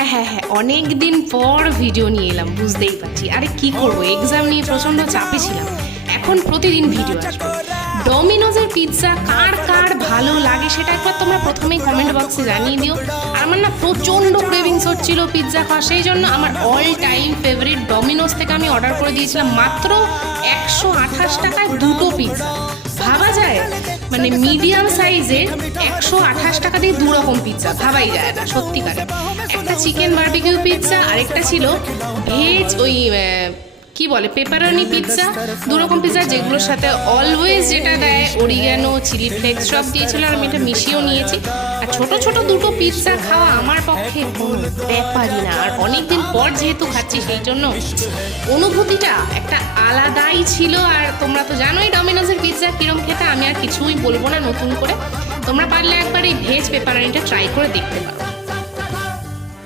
হ্যাঁ হ্যাঁ হ্যাঁ, অনেক দিন পর ভিডিও নিয়ে এলাম, বুঝতেই পারছি। আরে কি করবো, এক্সাম নিয়ে প্রচণ্ড চাপে ছিলাম। এখন প্রতিদিন ভিডিও আসবে। ডমিনোজের পিৎজা কার কার ভালো লাগে সেটা একবার তোমরা প্রথমেই কমেন্ট বক্সে জানিয়ে দিও। আর আমার না প্রচণ্ড ক্রেভিংস হচ্ছিল পিৎজা খাওয়া, সেই জন্য আমার অল টাইম ফেভারিট ডমিনোজ থেকে আমি অর্ডার করে দিয়েছিলাম মাত্র 128 টাকায় দুটো পিৎজা। ভাবা যায়, মানে মিডিয়াম সাইজের 128 টাকা দিয়ে দু রকম পিৎজা, ভাবাই যায় না সত্যিকারে। একটা চিকেন বারবিকিউ পিৎজা, আরেকটা ছিল ভেজ ওই কি বলে পেপারনি পিৎজা। দু রকম পিৎজা, যেগুলোর সাথে অলওয়েজ যেটা দেয় অরিগ্যানো, চিলি ফ্লেক্স সব দিয়েছিল, আর আমি এটা মিশিয়েও নিয়েছি। আর ছোট ছোট দুটো পিৎজা খাওয়া আমার পক্ষে কোনো ব্যাপারই না। আর অনেকদিন পর যেহেতু খাচ্ছি, সেই জন্য অনুভূতিটা একটা আলাদাই ছিল। আর তোমরা তো জানোই ডমিনোজের পিৎজা কিরম খেতে, আমি আর কিছুই বলবো না নতুন করে। তোমরা পারলে একবার এই ভেজ পেপারনিটা ট্রাই করে দেখতে পারো।